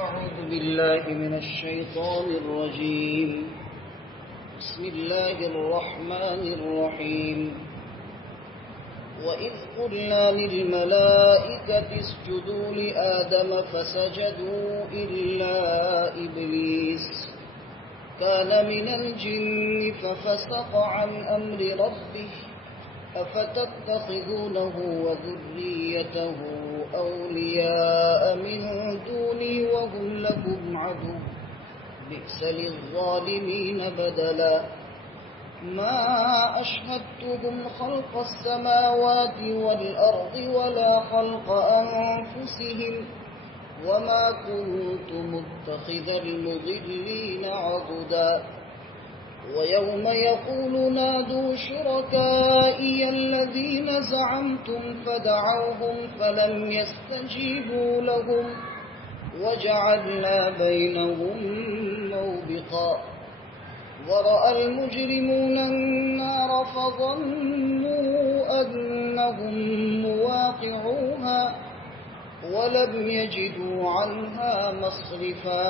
أعوذ بالله من الشيطان الرجيم. بسم الله الرحمن الرحيم. وإذ قلنا للملائكة اسجدوا لآدم فسجدوا إلا إبليس كان من الجن ففسق عن أمر ربه أفتتخذونه وذريته أولياء من دوني وهم لكم عدو بئس للظالمين بدلا ما أشهدتهم خلق السماوات والأرض ولا خلق أنفسهم وما كنت متخذ المضلين عضدا ويوم يقول نادوا شركائي الذين زعمتم فدعوهم فلم يستجيبوا لهم وجعلنا بينهم موبقا ورأى المجرمون النار فظنوا أنهم مواقعوها ولم يجدوا عنها مصرفا.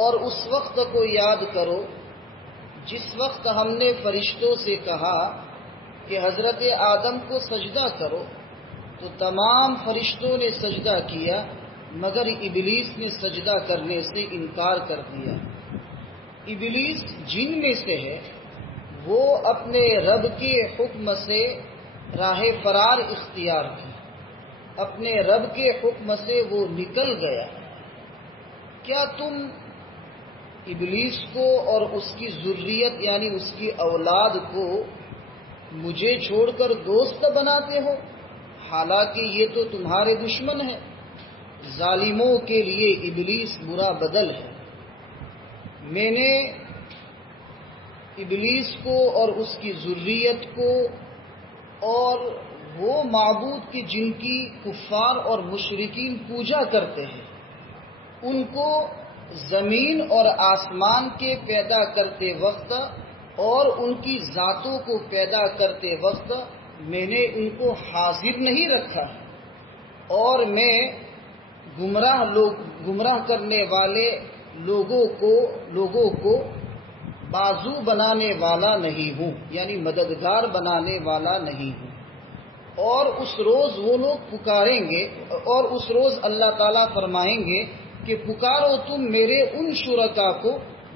اور اس وقت کو یاد کرو جس وقت ہم نے فرشتوں سے کہا کہ حضرت آدم کو سجدہ کرو تو تمام فرشتوں نے سجدہ کیا مگر ابلیس نے سجدہ کرنے سے انکار کر دیا. ابلیس جن میں سے ہے، وہ اپنے رب کے حکم سے راہ فرار اختیار کی، اپنے رب کے حکم سے وہ نکل گیا. کیا تم ابلیس کو اور اس کی ذریت یعنی اس کی اولاد کو مجھے چھوڑ کر دوست بناتے ہو؟ حالانکہ یہ تو تمہارے دشمن ہے. ظالموں کے لیے ابلیس برا بدل ہے. میں نے ابلیس کو اور اس کی ذریت کو اور وہ معبود کی جن کی کفار اور مشرکین پوجا کرتے ہیں ان کو زمین اور آسمان کے پیدا کرتے وقت اور ان کی ذاتوں کو پیدا کرتے وقت میں نے ان کو حاضر نہیں رکھا اور میں گمراہ کرنے والے لوگوں کو بازو بنانے والا نہیں ہوں، یعنی مددگار بنانے والا نہیں ہوں. اور اس روز وہ لوگ پکاریں گے اور اس روز اللہ تعالیٰ فرمائیں گے کہ پکارو تم میرے ان شرکا کو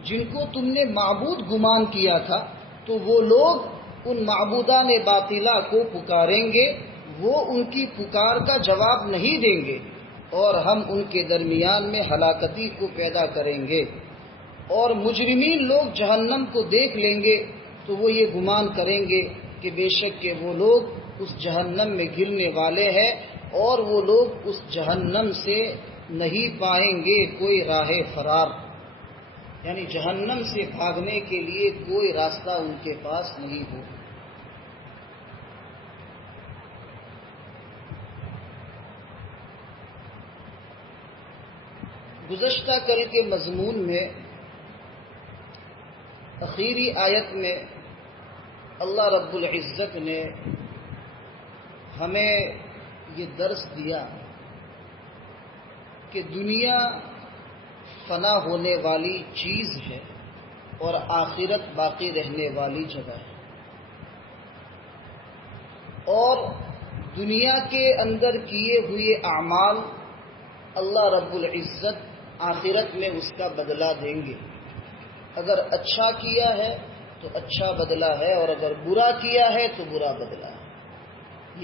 جن کو تم نے معبود گمان کیا تھا. تو وہ لوگ ان معبودان باطلہ کو پکاریں گے، وہ ان کی پکار کا جواب نہیں دیں گے اور ہم ان کے درمیان میں ہلاکتی کو پیدا کریں گے. اور مجرمین لوگ جہنم کو دیکھ لیں گے تو وہ یہ گمان کریں گے کہ بے شک کہ وہ لوگ اس جہنم میں گرنے والے ہیں اور وہ لوگ اس جہنم سے نہیں پائیں گے کوئی راہ فرار، یعنی جہنم سے بھاگنے کے لیے کوئی راستہ ان کے پاس نہیں ہو. گزشتہ کل کے مضمون میں آخری آیت میں اللہ رب العزت نے ہمیں یہ درس دیا کہ دنیا فنا ہونے والی چیز ہے اور آخرت باقی رہنے والی جگہ ہے، اور دنیا کے اندر کیے ہوئے اعمال اللہ رب العزت آخرت میں اس کا بدلہ دیں گے. اگر اچھا کیا ہے تو اچھا بدلہ ہے اور اگر برا کیا ہے تو برا بدلہ ہے.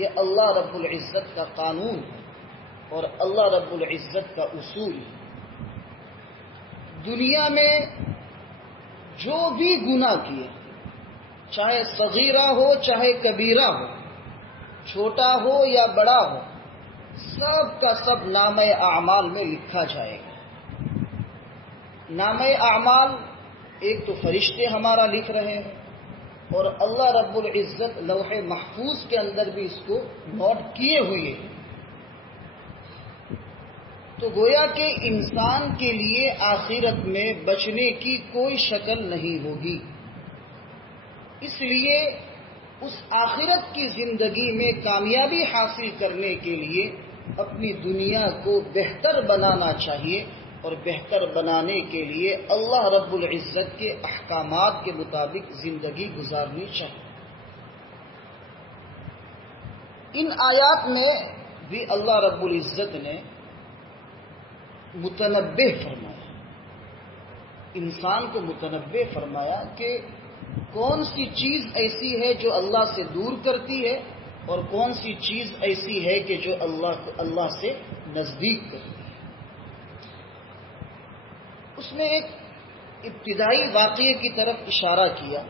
یہ اللہ رب العزت کا قانون اور اللہ رب العزت کا اصول. دنیا میں جو بھی گناہ کیے، چاہے صغیرہ ہو چاہے کبیرہ ہو، چھوٹا ہو یا بڑا ہو، سب کا سب نامہ اعمال میں لکھا جائے گا. نامہ اعمال ایک تو فرشتے ہمارا لکھ رہے ہیں اور اللہ رب العزت لوح محفوظ کے اندر بھی اس کو نوٹ کیے ہوئے ہیں. تو گویا کہ انسان کے لیے آخرت میں بچنے کی کوئی شکل نہیں ہوگی. اس لیے اس آخرت کی زندگی میں کامیابی حاصل کرنے کے لیے اپنی دنیا کو بہتر بنانا چاہیے، اور بہتر بنانے کے لیے اللہ رب العزت کے احکامات کے مطابق زندگی گزارنی چاہیے۔ ان آیات میں بھی اللہ رب العزت نے متنبہ فرمایا، انسان کو متنبہ فرمایا کہ کون سی چیز ایسی ہے جو اللہ سے دور کرتی ہے اور کون سی چیز ایسی ہے کہ جو اللہ سے نزدیک کرتی ہے۔ اس میں ایک ابتدائی واقعے کی طرف اشارہ کیا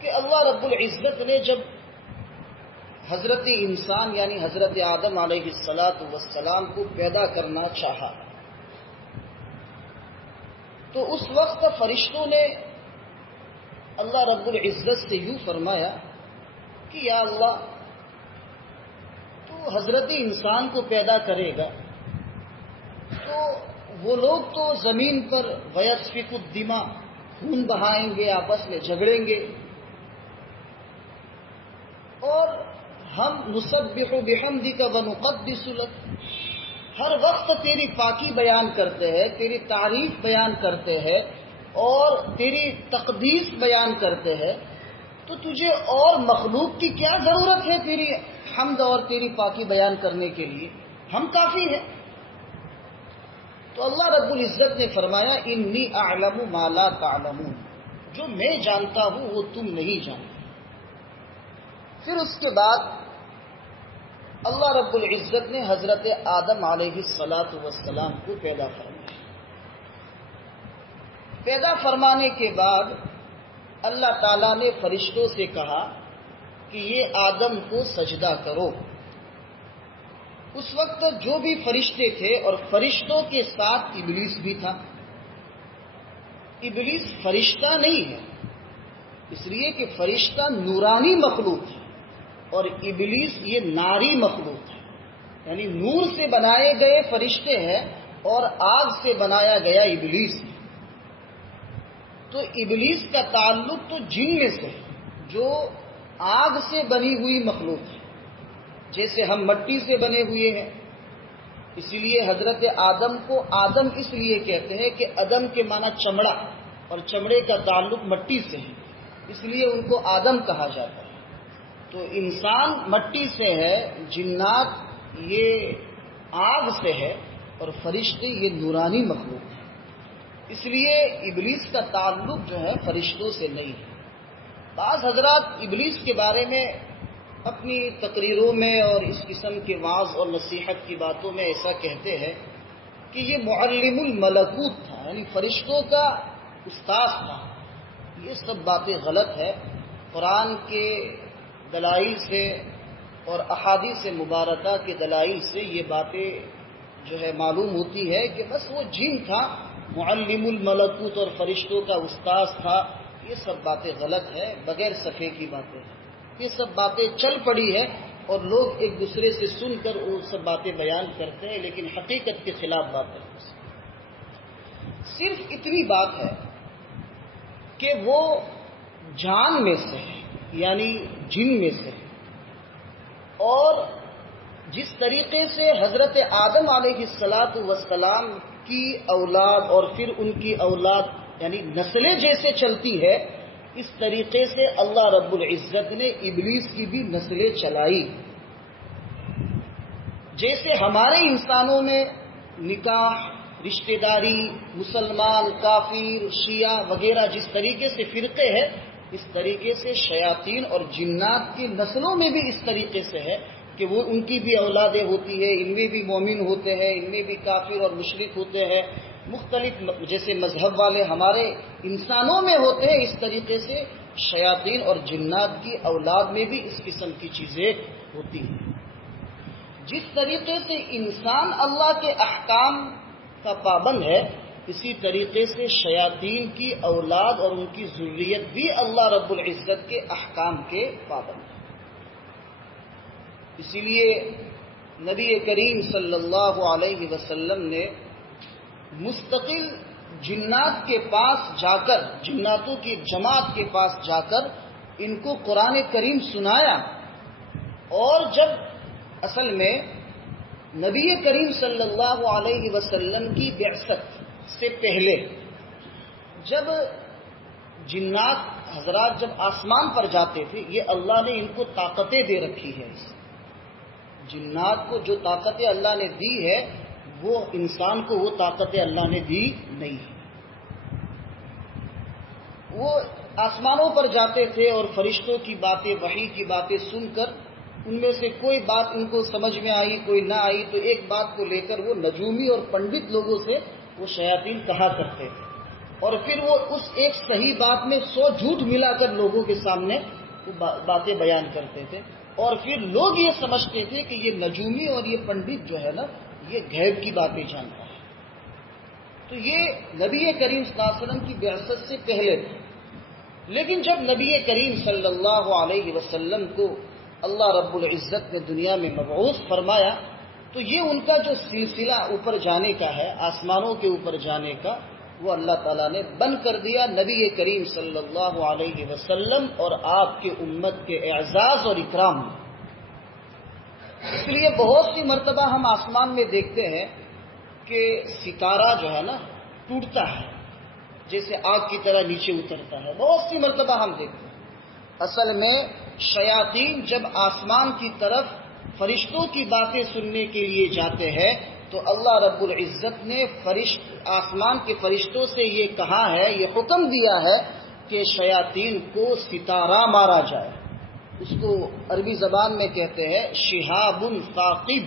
کہ اللہ رب العزت نے جب حضرت انسان یعنی حضرت آدم علیہ السلام کو پیدا کرنا چاہا تو اس وقت فرشتوں نے اللہ رب العزت سے یوں فرمایا کہ یا اللہ تو حضرت انسان کو پیدا کرے گا تو وہ لوگ تو زمین پر ویسفک الدماء خون بہائیں گے، آپس میں جھگڑیں گے، اور ہم نسبح بحمدک ونقدس لک، ہر وقت تیری پاکی بیان کرتے ہیں، تیری تعریف بیان کرتے ہیں اور تیری تقدیس بیان کرتے ہیں، تو تجھے اور مخلوق کی کیا ضرورت ہے تیری حمد اور تیری پاکی بیان کرنے کے لیے؟ ہم کافی ہیں۔ تو اللہ رب العزت نے فرمایا انی اعلم ما لا تعلمون، جو میں جانتا ہوں وہ تم نہیں جانتے۔ پھر اس کے بعد اللہ رب العزت نے حضرت آدم علیہ السلام کو پیدا فرمایا۔ پیدا فرمانے کے بعد اللہ تعالیٰ نے فرشتوں سے کہا کہ یہ آدم کو سجدہ کرو۔ اس وقت جو بھی فرشتے تھے اور فرشتوں کے ساتھ ابلیس بھی تھا۔ ابلیس فرشتہ نہیں ہے، اس لیے کہ فرشتہ نورانی مخلوق ہے اور ابلیس یہ ناری مخلوق ہے، یعنی نور سے بنائے گئے فرشتے ہیں اور آگ سے بنایا گیا ابلیس ہے۔ تو ابلیس کا تعلق تو جن میں سے ہے جو آگ سے بنی ہوئی مخلوق ہے، جیسے ہم مٹی سے بنے ہوئے ہیں، اسی لیے حضرت آدم کو آدم اس لیے کہتے ہیں کہ ادم کے معنی چمڑا، اور چمڑے کا تعلق مٹی سے ہے، اس لیے ان کو آدم کہا جاتا ہے۔ تو انسان مٹی سے ہے، جنات یہ آگ سے ہے اور فرشتے یہ نورانی مخلوق ہے، اس لیے ابلیس کا تعلق جو ہے فرشتوں سے نہیں ہے۔ بعض حضرات ابلیس کے بارے میں اپنی تقریروں میں اور اس قسم کے وعظ اور نصیحت کی باتوں میں ایسا کہتے ہیں کہ یہ معلم الملکوت تھا، یعنی فرشتوں کا استاد تھا۔ یہ سب باتیں غلط ہے۔ قرآن کے دلائل سے اور احادیث مبارکہ کے دلائل سے یہ باتیں جو ہے معلوم ہوتی ہے کہ بس وہ جن تھا، معلم الملکوت اور فرشتوں کا استاد تھا۔ یہ سب باتیں غلط ہے، بغیر صفحے کی باتیں ہیں، یہ سب باتیں چل پڑی ہے اور لوگ ایک دوسرے سے سن کر وہ سب باتیں بیان کرتے ہیں، لیکن حقیقت کے خلاف باتیں ہیں۔ صرف اتنی بات ہے کہ وہ جان میں سے ہے، یعنی جن میں سے ہے، اور جس طریقے سے حضرت آدم علیہ السلام کی اولاد اور پھر ان کی اولاد یعنی نسلیں جیسے چلتی ہے، اس طریقے سے اللہ رب العزت نے ابلیس کی بھی نسلیں چلائی۔ جیسے ہمارے انسانوں میں نکاح، رشتہ داری، مسلمان، کافر، شیعہ وغیرہ جس طریقے سے فرقے ہیں، اس طریقے سے شیاطین اور جنات کی نسلوں میں بھی اس طریقے سے ہے کہ وہ ان کی بھی اولادیں ہوتی ہے، ان میں بھی مومن ہوتے ہیں، ان میں بھی کافر اور مشرک ہوتے ہیں، مختلف جیسے مذہب والے ہمارے انسانوں میں ہوتے ہیں، اس طریقے سے شیاطین اور جنات کی اولاد میں بھی اس قسم کی چیزیں ہوتی ہیں۔ جس طریقے سے انسان اللہ کے احکام کا پابند ہے، اسی طریقے سے شیاطین کی اولاد اور ان کی ذریت بھی اللہ رب العزت کے احکام کے پابند ہے۔ اسی لیے نبی کریم صلی اللہ علیہ وسلم نے مستقل جنات کے پاس جا کر، جناتوں کی جماعت کے پاس جا کر ان کو قرآن کریم سنایا، اور جب اصل میں نبی کریم صلی اللہ علیہ وسلم کی بعثت سے پہلے جب جنات حضرات جب آسمان پر جاتے تھے، یہ اللہ نے ان کو طاقتیں دے رکھی ہے. جنات کو جو طاقتیں اللہ نے دی ہے وہ انسان کو وہ طاقتیں اللہ نے دی نہیں. وہ آسمانوں پر جاتے تھے اور فرشتوں کی باتیں، وحی کی باتیں سن کر ان میں سے کوئی بات ان کو سمجھ میں آئی، کوئی نہ آئی، تو ایک بات کو لے کر وہ نجومی اور پنڈت لوگوں سے وہ شیاطین کہا کرتے تھے، اور پھر وہ اس ایک صحیح بات میں 100 جھوٹ ملا کر لوگوں کے سامنے وہ باتیں بیان کرتے تھے، اور پھر لوگ یہ سمجھتے تھے کہ یہ نجومی اور یہ پنڈت جو ہے نا یہ غیب کی باتیں جانتا ہے. تو یہ نبی کریم صلی اللہ علیہ وسلم کی بعثت سے پہلے تھے. لیکن جب نبی کریم صلی اللہ علیہ وسلم کو اللہ رب العزت نے دنیا میں مبعوث فرمایا تو یہ ان کا جو سلسلہ اوپر جانے کا ہے، آسمانوں کے اوپر جانے کا، وہ اللہ تعالیٰ نے بند کر دیا نبی کریم صلی اللہ علیہ وسلم اور آپ کے امت کے اعزاز اور اکرام میں. اس لیے بہت سی مرتبہ ہم آسمان میں دیکھتے ہیں کہ ستارہ جو ہے نا ٹوٹتا ہے، جیسے آگ کی طرح نیچے اترتا ہے. بہت سی مرتبہ ہم دیکھتے ہیں. اصل میں شیاطین جب آسمان کی طرف فرشتوں کی باتیں سننے کے لیے جاتے ہیں تو اللہ رب العزت نے آسمان کے فرشتوں سے یہ کہا ہے، یہ حکم دیا ہے کہ شیاطین کو ستارہ مارا جائے. اس کو عربی زبان میں کہتے ہیں شہاب ثاقب،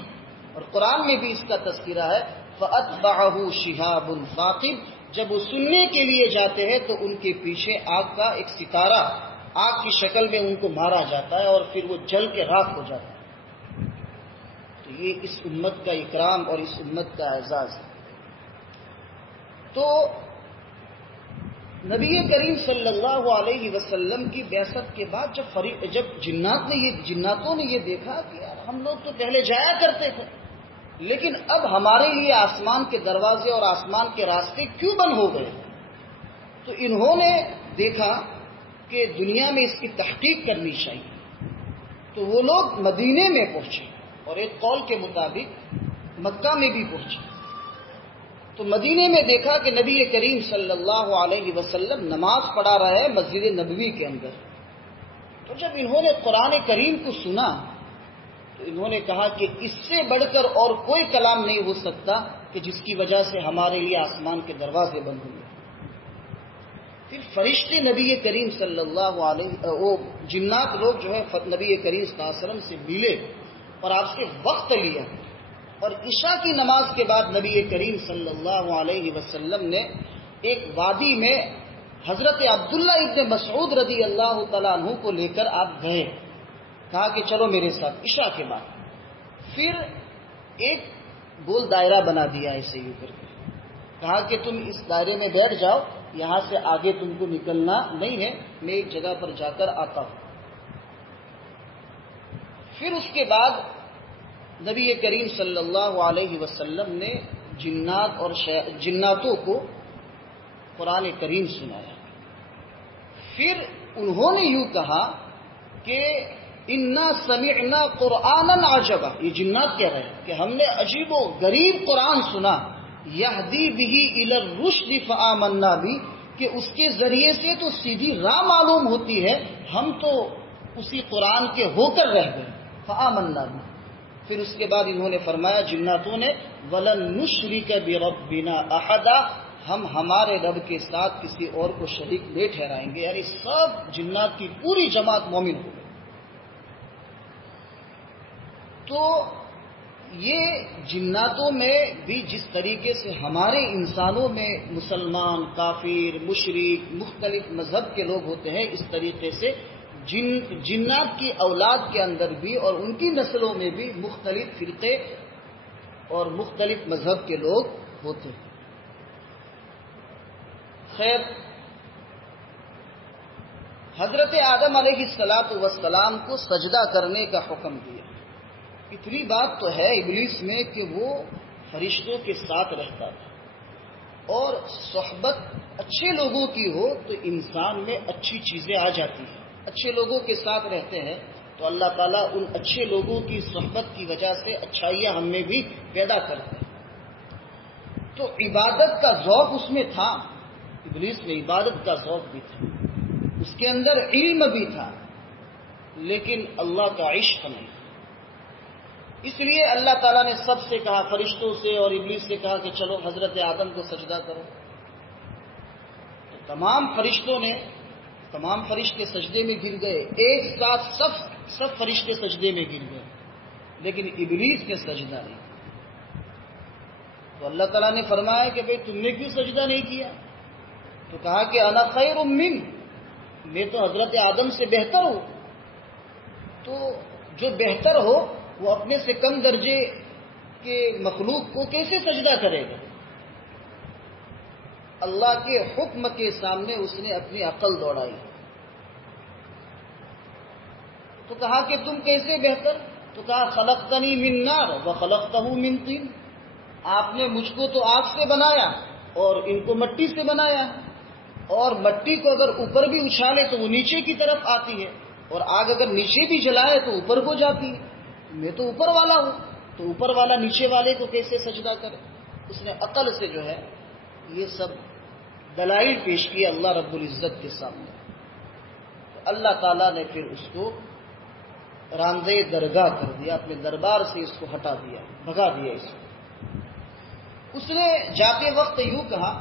اور قرآن میں بھی اس کا تذکرہ ہے فَأَتْبَعَهُ شِهَابٌ ثَاقِبٌ. جب وہ سننے کے لیے جاتے ہیں تو ان کے پیچھے آگ کا ایک ستارہ آگ کی شکل میں ان کو مارا جاتا ہے اور پھر وہ جل کے راکھ ہو جاتا ہے. تو یہ اس امت کا اکرام اور اس امت کا اعزاز ہے. تو نبی کریم صلی اللہ علیہ وسلم کی بعثت کے بعد جب جناتوں نے یہ دیکھا کہ یار ہم لوگ تو پہلے جایا کرتے تھے، لیکن اب ہمارے لیے آسمان کے دروازے اور آسمان کے راستے کیوں بند ہو گئے، تو انہوں نے دیکھا کہ دنیا میں اس کی تحقیق کرنی چاہیے. تو وہ لوگ مدینے میں پہنچے اور ایک قول کے مطابق مکہ میں بھی پہنچے. تو مدینے میں دیکھا کہ نبی کریم صلی اللہ علیہ وسلم نماز پڑھا رہا ہے مسجد نبوی کے اندر. تو جب انہوں نے قرآن کریم کو سنا تو انہوں نے کہا کہ اس سے بڑھ کر اور کوئی کلام نہیں ہو سکتا کہ جس کی وجہ سے ہمارے لیے آسمان کے دروازے بند ہوئے. پھر فرشتے نبی کریم صلی اللہ علیہ وہ جنات لوگ جو ہے نبی کریم صلی اللہ علیہ وسلم سے ملے اور آپ سے وقت لیا، اور عشاء کی نماز کے بعد نبی کریم صلی اللہ علیہ وسلم نے ایک وادی میں حضرت عبداللہ ابن مسعود رضی اللہ تعالیٰ عنہ کو لے کر آپ گئے. کہا کہ چلو میرے ساتھ عشاء کے بعد. پھر ایک گول دائرہ بنا دیا ایسے ہی کر کے، کہا کہ تم اس دائرے میں بیٹھ جاؤ، یہاں سے آگے تم کو نکلنا نہیں ہے، میں ایک جگہ پر جا کر آتا ہوں. پھر اس کے بعد نبی کریم صلی اللہ علیہ وسلم نے جناتوں کو قرآن کریم سنایا. پھر انہوں نے یوں کہا کہ انا سمعنا قرآنا عجبا، یہ جنات کہہ رہے ہیں کہ ہم نے عجیب و غریب قرآن سنا، یہدی بہ الی الرشد فآمنا بہ، کہ اس کے ذریعے سے تو سیدھی راہ معلوم ہوتی ہے، ہم تو اسی قرآن کے ہو کر رہ گئے. فآمنا بہ. پھر اس کے بعد انہوں نے فرمایا جناتوں نے وَلَن نُشْرِكَ بِرَبِّنَا أَحَدًا، ہم ہمارے رب کے ساتھ کسی اور کو شریک نہیں ٹھہرائیں گے. یعنی سب جنات کی پوری جماعت مومن ہو گئی. تو یہ جناتوں میں بھی جس طریقے سے ہمارے انسانوں میں مسلمان، کافر، مشرک، مختلف مذہب کے لوگ ہوتے ہیں، اس طریقے سے جنات کی اولاد کے اندر بھی اور ان کی نسلوں میں بھی مختلف فرقے اور مختلف مذہب کے لوگ ہوتے ہیں. خیر، حضرت آدم علیہ السلام کو سجدہ کرنے کا حکم دیا. اتنی بات تو ہے ابلیس میں کہ وہ فرشتوں کے ساتھ رہتا تھا، اور صحبت اچھے لوگوں کی ہو تو انسان میں اچھی چیزیں آ جاتی ہیں. اچھے لوگوں کے ساتھ رہتے ہیں تو اللہ تعالیٰ ان اچھے لوگوں کی صحبت کی وجہ سے اچھائیاں ہم میں بھی پیدا کرتے ہیں۔ تو عبادت کا ذوق اس میں تھا، ابلیس میں عبادت کا ذوق بھی تھا، اس کے اندر علم بھی تھا، لیکن اللہ کا عشق نہیں۔ اس لیے اللہ تعالیٰ نے سب سے کہا، فرشتوں سے اور ابلیس سے کہا کہ چلو حضرت آدم کو سجدہ کرو۔ تو تمام فرشتے سجدے میں گر گئے، ایک ساتھ سب فرشتے سجدے میں گر گئے، لیکن ابلیس نے سجدہ نہیں کیا۔ تو اللہ تعالیٰ نے فرمایا کہ بھئی تم نے کیوں سجدہ نہیں کیا؟ تو کہا کہ انا خیر من، میں تو حضرت آدم سے بہتر ہوں۔ تو جو بہتر ہو وہ اپنے سے کم درجے کے مخلوق کو کیسے سجدہ کرے گا؟ اللہ کے حکم کے سامنے اس نے اپنی عقل دوڑائی۔ تو کہا کہ تم کیسے بہتر؟ تو کہا خلقتنی من نار وخلقتہ من طین، آپ نے مجھ کو تو آگ سے بنایا اور ان کو مٹی سے بنایا، اور مٹی کو اگر اوپر بھی اچھالے تو وہ نیچے کی طرف آتی ہے، اور آگ اگر نیچے بھی جلائے تو اوپر کو جاتی ہے۔ میں تو اوپر والا ہوں، تو اوپر والا نیچے والے کو کیسے سجدہ کرے؟ اس نے عقل سے جو ہے یہ سب دلائل پیش کیے اللہ رب العزت کے سامنے۔ تو اللہ تعالیٰ نے پھر اس کو راندے درگاہ کر دیا، اپنے دربار سے اس کو ہٹا دیا، بھگا دیا اس کو۔ اس نے جاتے وقت یوں کہا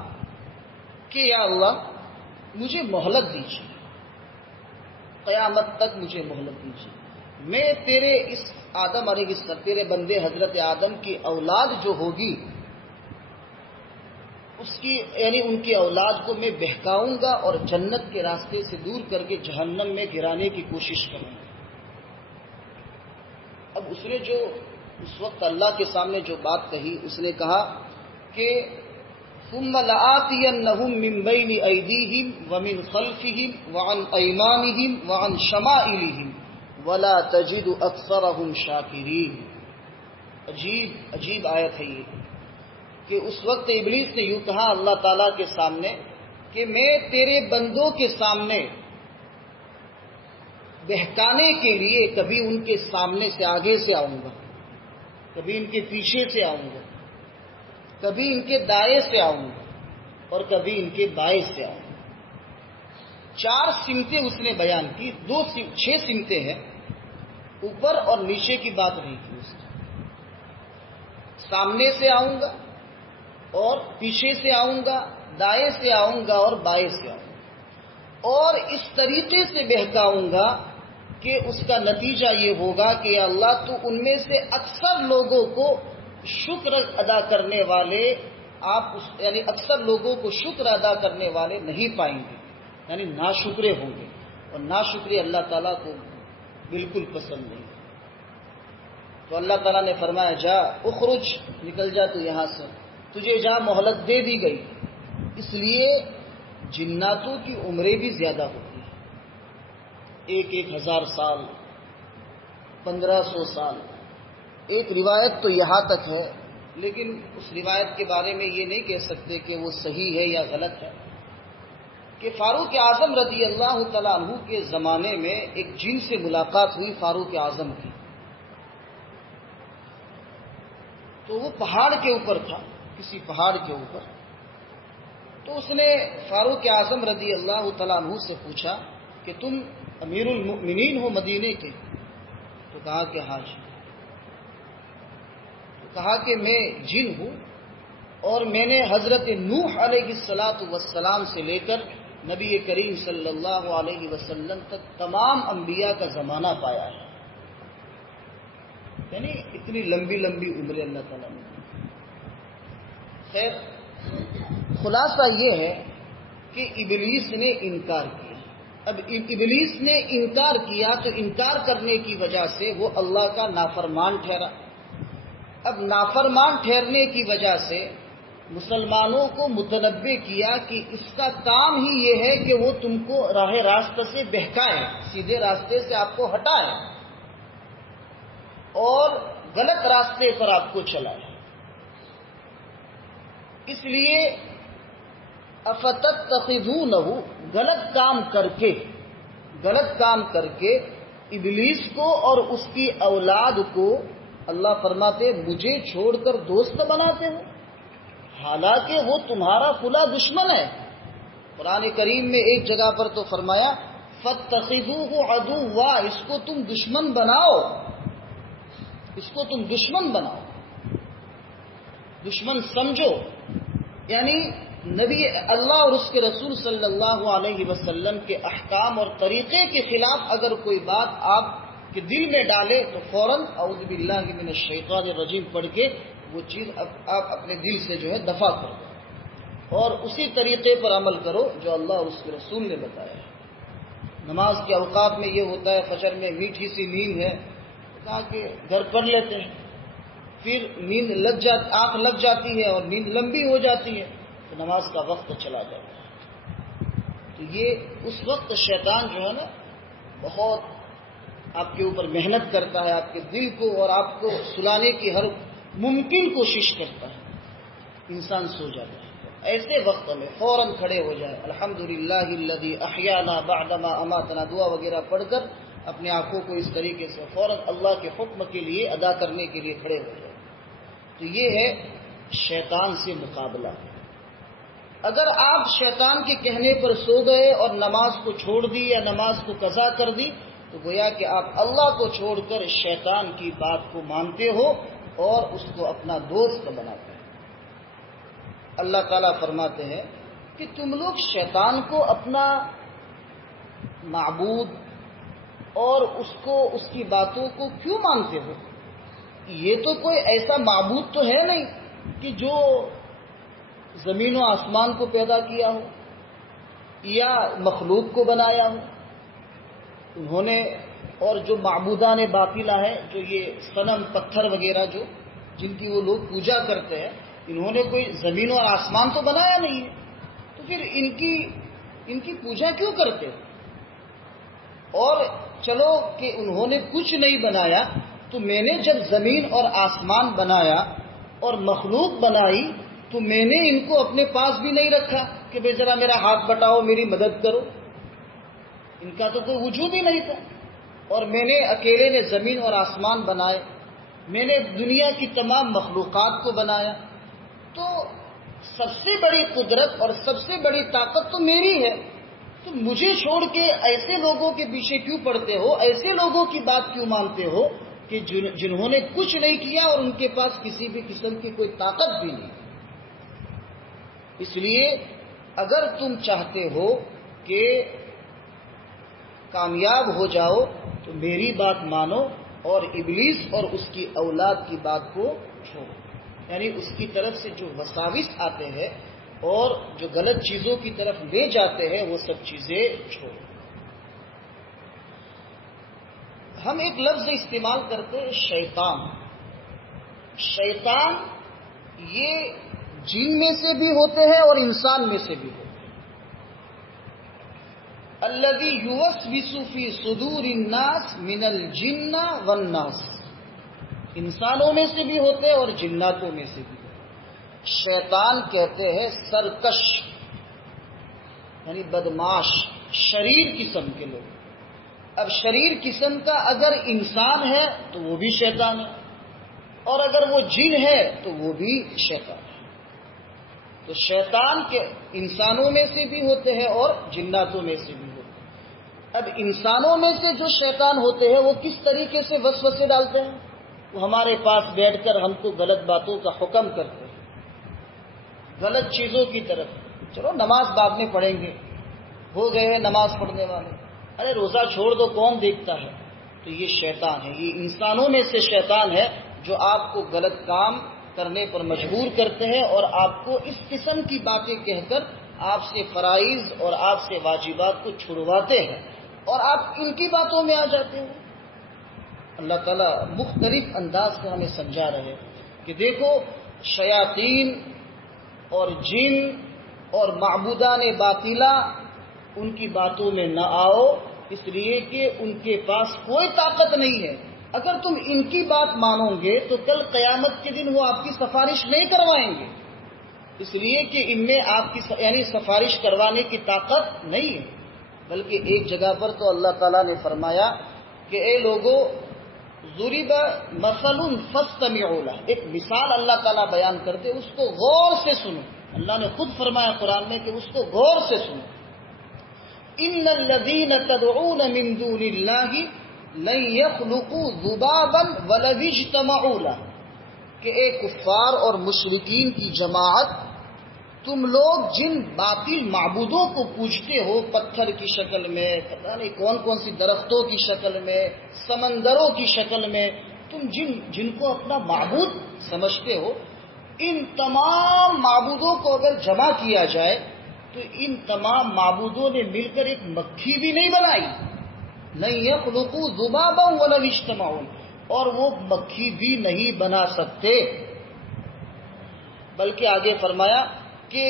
کہ یا اللہ مجھے مہلت دیجیے، قیامت تک مجھے مہلت دیجیے، میں تیرے اس آدم علیہ السلام، تیرے بندے حضرت آدم کی اولاد جو ہوگی اس کی یعنی ان کی اولاد کو میں بہکاؤں گا اور جنت کے راستے سے دور کر کے جہنم میں گرانے کی کوشش کروں گا۔ اب اس نے جو اس وقت اللہ کے سامنے جو بات کہی، اس نے کہا کہ ثم لآتینہم من بین ایدیہم ومن خلفہم وعن ایمانہم وعن شمائلہم ولا تجد اکثرہم شاکرین۔ عجیب آیت ہے یہ کہ اس وقت ابلیس نے یوں کہا اللہ تعالیٰ کے سامنے کہ میں تیرے بندوں کے سامنے بہکانے کے لیے کبھی ان کے سامنے سے آگے سے آؤں گا، کبھی ان کے پیچھے سے آؤں گا، کبھی ان کے دائیں سے آؤں گا اور کبھی ان کے بائیں سے آؤں گا۔ 4 سمتیں اس نے بیان کی، 6 سمتیں ہیں، اوپر اور نیچے کی بات نہیں کی اس نے۔ سامنے سے آؤں گا اور پیچھے سے آؤں گا، دائیں سے آؤں گا اور بائیں سے آؤں گا، اور اس طریقے سے بہکاؤں گا کہ اس کا نتیجہ یہ ہوگا کہ یا اللہ تو ان میں سے اکثر لوگوں کو شکر ادا کرنے والے یعنی اکثر لوگوں کو شکر ادا کرنے والے نہیں پائیں گے، یعنی ناشکرے ہوں گے، اور ناشکرے اللہ تعالیٰ کو بالکل پسند نہیں۔ تو اللہ تعالیٰ نے فرمایا جا اخرج، نکل جا تو یہاں سے، تجھے جا مہلت دے دی گئی۔ اس لیے جناتوں کی عمریں بھی زیادہ ہوتی ہیں، 1000 سال، 1500 سال۔ ایک روایت تو یہاں تک ہے، لیکن اس روایت کے بارے میں یہ نہیں کہہ سکتے کہ وہ صحیح ہے یا غلط ہے، کہ فاروق اعظم رضی اللہ تعالیٰ عنہ کے زمانے میں ایک جن سے ملاقات ہوئی فاروق اعظم کی، تو وہ پہاڑ کے اوپر تھا، کسی پہاڑ کے اوپر۔ تو اس نے فاروق اعظم رضی اللہ تعالیٰ عنہ سے پوچھا کہ تم امیر المؤمنین ہو مدینے کے؟ تو کہا کہ ہاں جی۔ تو کہا کہ میں جن ہوں، اور میں نے حضرت نوح علیہ السلام سے لے کر نبی کریم صلی اللہ علیہ وسلم تک تمام انبیاء کا زمانہ پایا ہے، یعنی اتنی لمبی لمبی عمریں اللہ تعالیٰ نے۔ خیر، خلاصہ یہ ہے کہ ابلیس نے انکار کیا۔ اب ابلیس نے انکار کیا تو انکار کرنے کی وجہ سے وہ اللہ کا نافرمان ٹھہرا۔ اب نافرمان ٹھہرنے کی وجہ سے مسلمانوں کو متنبع کیا کہ اس کا کام ہی یہ ہے کہ وہ تم کو راہ راست سے بہکائے، سیدھے راستے سے آپ کو ہٹائے اور غلط راستے پر آپ کو چلائے۔ اس لیے افتتخذونہ، غلط کام کر کے، غلط کام کر کے ابلیس کو اور اس کی اولاد کو اللہ فرماتے مجھے چھوڑ کر دوست بناتے ہو، حالانکہ وہ تمہارا کھلا دشمن ہے۔ قرآن کریم میں ایک جگہ پر تو فرمایا فَاتَّخِذُوهُ عَدُوًّا، اس کو تم دشمن بناؤ، اس کو تم دشمن بناؤ، دشمن سمجھو۔ یعنی نبی اللہ اور اس کے رسول صلی اللہ علیہ وسلم کے احکام اور طریقے کے خلاف اگر کوئی بات آپ کے دل میں ڈالے تو فوراً اعوذ باللہ من الشیطان الرجیم پڑھ کے وہ چیز آپ اپنے دل سے جو ہے دفع کر دو اور اسی طریقے پر عمل کرو جو اللہ اور اس کے رسول نے بتایا ہے۔ نماز کے اوقات میں یہ ہوتا ہے فجر میں میٹھی سی نیند ہے، کہا کہ گھر پڑھ لیتے ہیں، پھر نیند آنکھ لگ جاتی ہے اور نیند لمبی ہو جاتی ہے تو نماز کا وقت چلا جاتا ہے۔ تو یہ اس وقت شیطان جو ہے نا بہت آپ کے اوپر محنت کرتا ہے، آپ کے دل کو اور آپ کو سلانے کی ہر ممکن کوشش کرتا ہے، انسان سو جاتا ہے۔ ایسے وقت میں فوراً کھڑے ہو جائے، الحمدللہ الذی احیانا بعدما اماتنا، دعا وغیرہ پڑھ کر اپنے آنکھوں کو اس طریقے سے فوراً اللہ کے حکم کے لیے ادا کرنے کے لیے کھڑے ہو جائے۔ تو یہ ہے شیطان سے مقابلہ۔ اگر آپ شیطان کے کہنے پر سو گئے اور نماز کو چھوڑ دی یا نماز کو قضا کر دی تو گویا کہ آپ اللہ کو چھوڑ کر شیطان کی بات کو مانتے ہو اور اس کو اپنا دوست بناتے ہیں۔ اللہ تعالیٰ فرماتے ہیں کہ تم لوگ شیطان کو اپنا معبود اور اس کی باتوں کو کیوں مانتے ہو؟ یہ تو کوئی ایسا معبود تو ہے نہیں کہ جو زمین و آسمان کو پیدا کیا ہو یا مخلوق کو بنایا ہو۔ انہوں نے اور جو معبودان باطلہ ہے، جو یہ صنم پتھر وغیرہ جو جن کی وہ لوگ پوجا کرتے ہیں، انہوں نے کوئی زمین اور آسمان تو بنایا نہیں ہے، تو پھر ان کی پوجا کیوں کرتے ہو؟ اور چلو کہ انہوں نے کچھ نہیں بنایا تو میں نے جب زمین اور آسمان بنایا اور مخلوق بنائی تو میں نے ان کو اپنے پاس بھی نہیں رکھا کہ بھئی ذرا میرا ہاتھ بٹاؤ، میری مدد کرو۔ ان کا تو کوئی وجود ہی نہیں تھا، اور میں نے اکیلے نے زمین اور آسمان بنائے، میں نے دنیا کی تمام مخلوقات کو بنایا، تو سب سے بڑی قدرت اور سب سے بڑی طاقت تو میری ہے، تو مجھے چھوڑ کے ایسے لوگوں کے پیچھے کیوں پڑتے ہو، ایسے لوگوں کی بات کیوں مانتے ہو کہ جنہوں نے کچھ نہیں کیا اور ان کے پاس کسی بھی قسم کی کوئی طاقت بھی نہیں۔ اس لیے اگر تم چاہتے ہو کہ کامیاب ہو جاؤ تو میری بات مانو اور ابلیس اور اس کی اولاد کی بات کو چھوڑو، یعنی اس کی طرف سے جو وساوس آتے ہیں اور جو غلط چیزوں کی طرف لے جاتے ہیں وہ سب چیزیں چھوڑو۔ ہم ایک لفظ استعمال کرتے ہیں شیطان۔ شیطان یہ جن میں سے بھی ہوتے ہیں اور انسان میں سے بھی ہوتے ہیں۔ الذی یوسوس فی صدور الناس من الجن والناس، انسانوں میں سے بھی ہوتے ہیں اور جناتوں میں سے بھی ہوتے ہیں۔ شیطان کہتے ہیں سرکش، یعنی بدماش، شریر قسم کے لوگ۔ اب شریر قسم کا اگر انسان ہے تو وہ بھی شیطان ہے، اور اگر وہ جن ہے تو وہ بھی شیطان ہے۔ تو شیطان کے انسانوں میں سے بھی ہوتے ہیں اور جناتوں میں سے بھی ہوتے ہیں۔ اب انسانوں میں سے جو شیطان ہوتے ہیں وہ کس طریقے سے وسوسے ڈالتے ہیں؟ وہ ہمارے پاس بیٹھ کر ہم کو غلط باتوں کا حکم کرتے ہیں، غلط چیزوں کی طرف۔ چلو نماز بعد میں پڑھیں گے، ہو گئے ہیں نماز پڑھنے والے، ارے روزہ چھوڑ دو کون دیکھتا ہے۔ تو یہ شیطان ہے، یہ انسانوں میں سے شیطان ہے جو آپ کو غلط کام کرنے پر مجبور کرتے ہیں اور آپ کو اس قسم کی باتیں کہہ کر آپ سے فرائض اور آپ سے واجبات کو چھڑواتے ہیں اور آپ ان کی باتوں میں آ جاتے ہیں۔ اللہ تعالیٰ مختلف انداز سے ہمیں سمجھا رہے کہ دیکھو شیاطین اور جن اور معبودان باطلہ ان کی باتوں میں نہ آؤ، اس لیے کہ ان کے پاس کوئی طاقت نہیں ہے۔ اگر تم ان کی بات مانو گے تو کل قیامت کے دن وہ آپ کی سفارش نہیں کروائیں گے، اس لیے کہ ان میں آپ کی یعنی سفارش کروانے کی طاقت نہیں ہے۔ بلکہ ایک جگہ پر تو اللہ تعالیٰ نے فرمایا کہ اے لوگوں ضرب مثل فاستمعوا له، ایک مثال اللہ تعالیٰ بیان کرتے اس کو غور سے سنو. اللہ نے خود فرمایا قرآن میں کہ اس کو غور سے سنو. ان الذین تدعون من دون اللہ لن يخلقوا ذبابا ولو اجتمعوا له، کہ اے کفار اور مشرکین کی جماعت، تم لوگ جن باطل معبودوں کو پوجتے ہو، پتھر کی شکل میں، پتہ نہیں کون کون سی درختوں کی شکل میں، سمندروں کی شکل میں، تم جن کو اپنا معبود سمجھتے ہو، ان تمام معبودوں کو اگر جمع کیا جائے تو ان تمام معبودوں نے مل کر ایک مکھی بھی نہیں بنائی. لن يخلقوا ذبابا ولو اجتمعوا، اور وہ مکھی بھی نہیں بنا سکتے. بلکہ آگے فرمایا کہ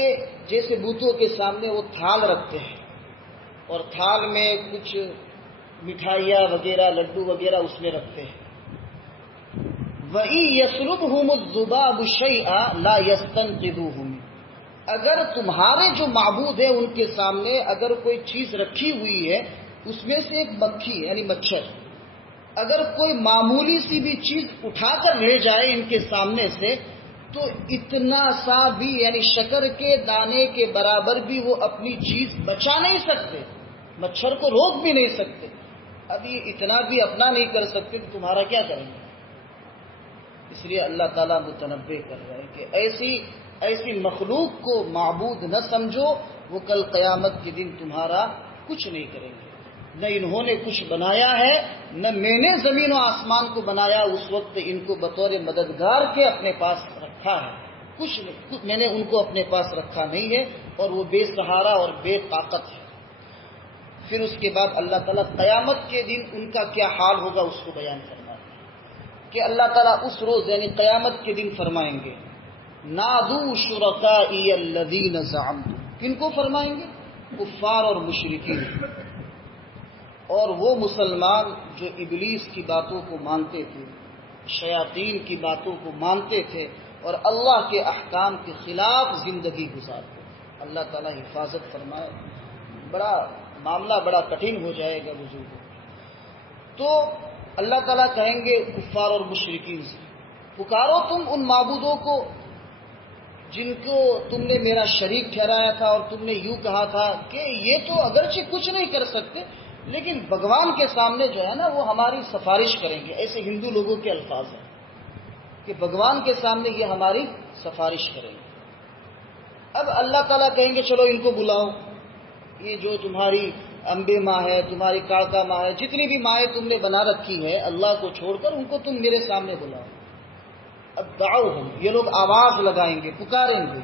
جیسے بتوں کے سامنے وہ تھال رکھتے ہیں اور تھال میں کچھ مٹھائیاں وغیرہ لڈو وغیرہ اس میں رکھتے ہیں. وَإِن يَسْلُبْهُمُ الذُّبَابُ شَيْئًا لَا يَسْتَنقِذُوهُ، اگر تمہارے جو معبود ہے ان کے سامنے اگر کوئی چیز رکھی ہوئی ہے، اس میں سے ایک مکھی یعنی مچھر اگر کوئی معمولی سی بھی چیز اٹھا کر لے جائے ان کے سامنے سے، تو اتنا سا بھی یعنی شکر کے دانے کے برابر بھی وہ اپنی چیز بچا نہیں سکتے، مچھر کو روک بھی نہیں سکتے. اب یہ اتنا بھی اپنا نہیں کر سکتے تو تمہارا کیا کریں گے؟ اس لیے اللہ تعالیٰ متنبہ کر رہے ہیں کہ ایسی مخلوق کو معبود نہ سمجھو، وہ کل قیامت کے دن تمہارا کچھ نہیں کریں گے. نہ انہوں نے کچھ بنایا ہے، نہ میں نے زمین و آسمان کو بنایا، اس وقت ان کو بطور مددگار کے اپنے پاس رکھا ہے. کچھ نہیں، میں نے ان کو اپنے پاس رکھا نہیں ہے، اور وہ بے سہارا اور بے طاقت ہے. پھر اس کے بعد اللہ تعالیٰ قیامت کے دن ان کا کیا حال ہوگا اس کو بیان فرماتے ہیں کہ اللہ تعالیٰ اس روز یعنی قیامت کے دن فرمائیں گے نادوا شرکائی الذین زعمتم، کن کو فرمائیں گے؟ کفار اور مشرکین، اور وہ مسلمان جو ابلیس کی باتوں کو مانتے تھے، شیاطین کی باتوں کو مانتے تھے اور اللہ کے احکام کے خلاف زندگی گزارتے. اللہ تعالیٰ حفاظت فرمائے. معاملہ بڑا کٹھن ہو جائے گا بزرگوں. تو اللہ تعالیٰ کہیں گے کفار اور مشرکین سے، پکارو تم ان معبودوں کو جن کو تم نے میرا شریک ٹھہرایا تھا، اور تم نے یوں کہا تھا کہ یہ تو اگرچہ کچھ نہیں کر سکتے لیکن بھگوان کے سامنے جو ہے نا وہ ہماری سفارش کریں گے. ایسے ہندو لوگوں کے الفاظ ہیں کہ بھگوان کے سامنے یہ ہماری سفارش کریں گے. اب اللہ تعالیٰ کہیں گے چلو ان کو بلاؤ، یہ جو تمہاری امبے ماں ہے، تمہاری کاڑکا ماں ہے، جتنی بھی مائیں تم نے بنا رکھی ہے اللہ کو چھوڑ کر، ان کو تم میرے سامنے بلاؤ. اب دعوہم، یہ لوگ آواز لگائیں گے، پکاریں گے،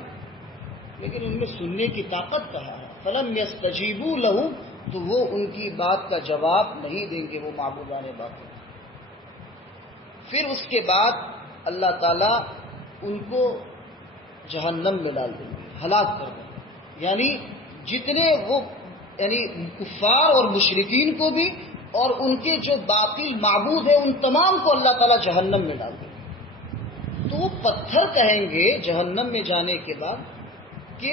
لیکن ان میں سننے کی طاقت کہاں ہے؟ فلم یستجیبوا لہم، تو وہ ان کی بات کا جواب نہیں دیں گے، وہ معبودان باطل. پھر اس کے بعد اللہ تعالیٰ ان کو جہنم میں ڈال دیں گے، ہلاک کر دیں گے. یعنی جتنے وہ یعنی کفار اور مشرکین کو بھی اور ان کے جو باطل معبود ہیں ان تمام کو اللہ تعالیٰ جہنم میں ڈال دیں گے. تو وہ پتھر کہیں گے جہنم میں جانے کے بعد کہ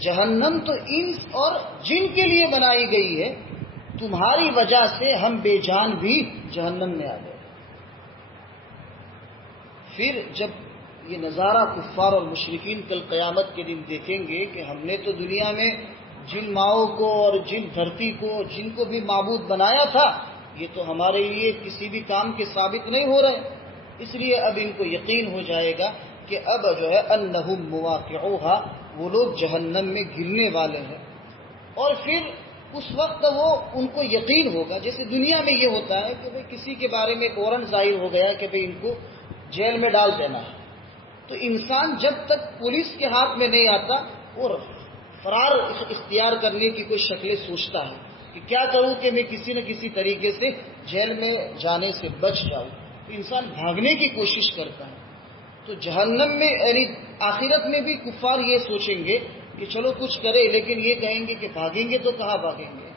جہنم تو انس اور جن کے لیے بنائی گئی ہے، تمہاری وجہ سے ہم بے جان بھی جہنم میں آ گئے. پھر جب یہ نظارہ کفار اور مشرکین کل قیامت کے دن دیکھیں گے کہ ہم نے تو دنیا میں جن ماؤں کو اور جن دھرتی کو جن کو بھی معبود بنایا تھا، یہ تو ہمارے لیے کسی بھی کام کے ثابت نہیں ہو رہے، اس لیے اب ان کو یقین ہو جائے گا کہ اب جو ہے انہم مواقعوہا، وہ لوگ جہنم میں گرنے والے ہیں. اور پھر اس وقت وہ ان کو یقین ہوگا، جیسے دنیا میں یہ ہوتا ہے کہ بھئی کسی کے بارے میں ایک وارنٹ ظاہر ہو گیا کہ بھئی ان کو جیل میں ڈال دینا ہے، تو انسان جب تک پولیس کے ہاتھ میں نہیں آتا اور فرار اختیار کرنے کی کوئی شکلیں سوچتا ہے کہ کیا کروں کہ میں کسی نہ کسی طریقے سے جیل میں جانے سے بچ جاؤں، تو انسان بھاگنے کی کوشش کرتا ہے. تو جہنم میں یعنی آخرت میں بھی کفار یہ سوچیں گے کہ چلو کچھ کرے، لیکن یہ کہیں گے کہ بھاگیں گے تو کہاں بھاگیں گے،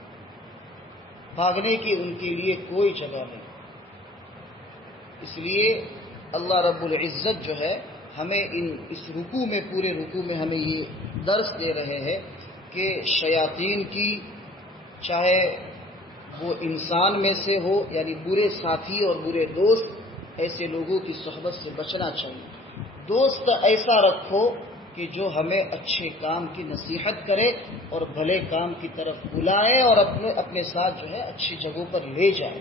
بھاگنے کی ان کے لیے کوئی جگہ نہیں. اس لیے اللہ رب العزت جو ہے ہمیں اس رکوع میں، پورے رکوع میں ہمیں یہ درس دے رہے ہیں کہ شیاطین کی چاہے وہ انسان میں سے ہو، یعنی برے ساتھی اور برے دوست، ایسے لوگوں کی صحبت سے بچنا چاہیے۔ دوست ایسا رکھو کہ جو ہمیں اچھے کام کی نصیحت کرے اور بھلے کام کی طرف بلائے اور اپنے ساتھ جو ہے اچھی جگہوں پر لے جائے۔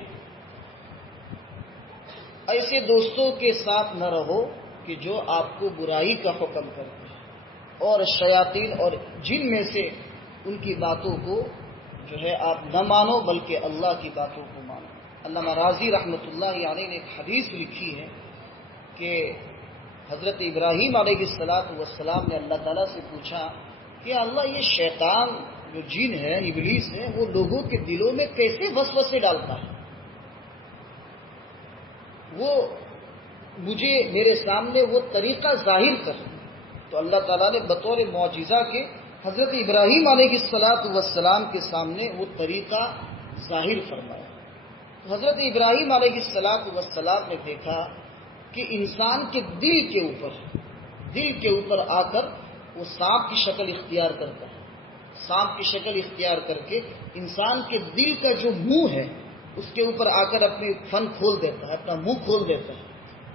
ایسے دوستوں کے ساتھ نہ رہو کہ جو آپ کو برائی کا حکم کرتے ہیں، اور شیاطین اور جن میں سے ان کی باتوں کو جو ہے آپ نہ مانو بلکہ اللہ کی باتوں کو مانو۔ علامہ راضی رحمۃ اللہ علیہ نے ایک حدیث لکھی ہے کہ حضرت ابراہیم علیہ السلام نے اللہ تعالیٰ سے پوچھا کہ اللہ، یہ شیطان جو جن ہے، ابلیس ہے، وہ لوگوں کے دلوں میں کیسے وسوسے ڈالتا ہے؟ وہ مجھے میرے سامنے وہ طریقہ ظاہر کر۔ تو اللہ تعالیٰ نے بطور معجزہ کے حضرت ابراہیم علیہ السلام کے سامنے وہ طریقہ ظاہر فرمایا۔ تو حضرت ابراہیم علیہ السلام نے دیکھا کہ انسان کے دل کے اوپر آ کر وہ سانپ کی شکل اختیار کرتا ہے۔ سانپ کی شکل اختیار کر کے انسان کے دل کا جو منہ ہے اس کے اوپر آ کر اپنے فن کھول دیتا ہے، اپنا منہ کھول دیتا ہے،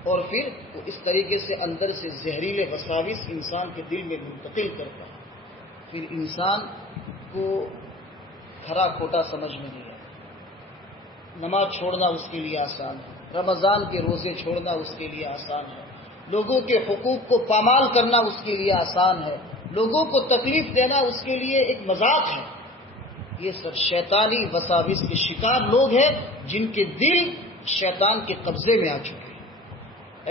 اور پھر وہ اس طریقے سے اندر سے زہریلے وساوس انسان کے دل میں منتقل کرتا ہے۔ پھر انسان کو کھرا کھوٹا سمجھ میں نہیں آتا۔ نماز چھوڑنا اس کے لیے آسان ہے، رمضان کے روزے چھوڑنا اس کے لیے آسان ہے، لوگوں کے حقوق کو پامال کرنا اس کے لیے آسان ہے، لوگوں کو تکلیف دینا اس کے لیے ایک مذاق ہے۔ یہ سب شیطانی وساوس کے شکار لوگ ہیں جن کے دل شیطان کے قبضے میں آ چکے ہیں۔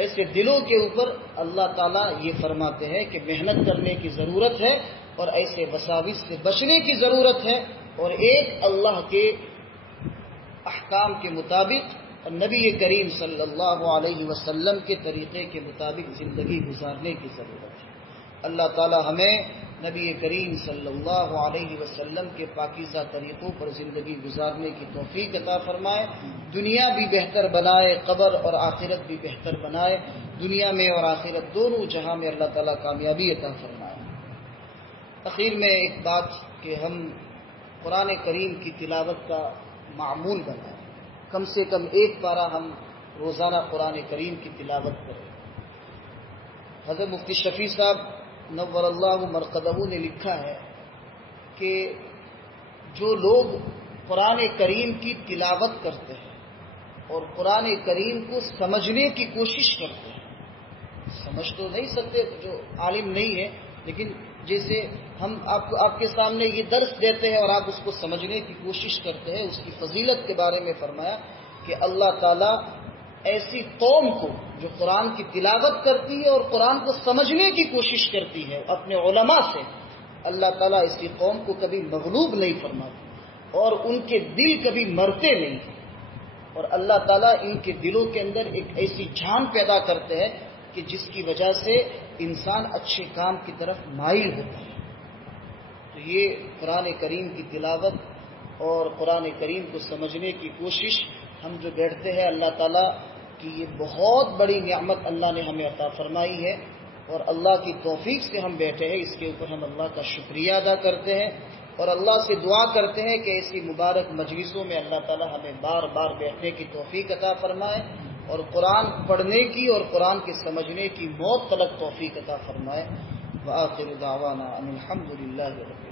ایسے دلوں کے اوپر اللہ تعالیٰ یہ فرماتے ہیں کہ محنت کرنے کی ضرورت ہے اور ایسے وساوس سے بچنے کی ضرورت ہے، اور ایک اللہ کے احکام کے مطابق اور نبی کریم صلی اللہ علیہ وسلم کے طریقے کے مطابق زندگی گزارنے کی ضرورت ہے۔ اللہ تعالی ہمیں نبی کریم صلی اللہ علیہ وسلم کے پاکیزہ طریقوں پر زندگی گزارنے کی توفیق عطا فرمائے، دنیا بھی بہتر بنائے، قبر اور آخرت بھی بہتر بنائے، دنیا میں اور آخرت دونوں جہاں میں اللہ تعالیٰ کامیابی عطا فرمائے۔ اخیر میں ایک بات کہ ہم قرآن کریم کی تلاوت کا معمول بنائیں، کم سے کم ایک پارہ ہم روزانہ قرآن کریم کی تلاوت کریں۔ حضرت مفتی شفیع صاحب نور اللہ مرقدہ نے لکھا ہے کہ جو لوگ قرآن کریم کی تلاوت کرتے ہیں اور قرآن کریم کو سمجھنے کی کوشش کرتے ہیں، سمجھ تو نہیں سکتے جو عالم نہیں ہے، لیکن جیسے ہم آپ کے سامنے یہ درس دیتے ہیں اور آپ اس کو سمجھنے کی کوشش کرتے ہیں، اس کی فضیلت کے بارے میں فرمایا کہ اللہ تعالیٰ ایسی قوم کو جو قرآن کی تلاوت کرتی ہے اور قرآن کو سمجھنے کی کوشش کرتی ہے اپنے علماء سے، اللہ تعالیٰ ایسی قوم کو کبھی مغلوب نہیں فرماتے اور ان کے دل کبھی مرتے نہیں، اور اللہ تعالیٰ ان کے دلوں کے اندر ایک ایسی جان پیدا کرتے ہیں کہ جس کی وجہ سے انسان اچھے کام کی طرف مائل ہوتا ہے۔ تو یہ قرآن کریم کی تلاوت اور قرآن کریم کو سمجھنے کی کوشش ہم جو بیٹھتے ہیں، اللہ تعالیٰ کی یہ بہت بڑی نعمت اللہ نے ہمیں عطا فرمائی ہے، اور اللہ کی توفیق سے ہم بیٹھے ہیں، اس کے اوپر ہم اللہ کا شکریہ ادا کرتے ہیں اور اللہ سے دعا کرتے ہیں کہ ایسی مبارک مجلسوں میں اللہ تعالیٰ ہمیں بار بار بیٹھنے کی توفیق عطا فرمائے اور قرآن پڑھنے کی اور قرآن کے سمجھنے کی موت تلک توفیق عطا فرمائے۔ وآخر دعوانا ان الحمد للہ رب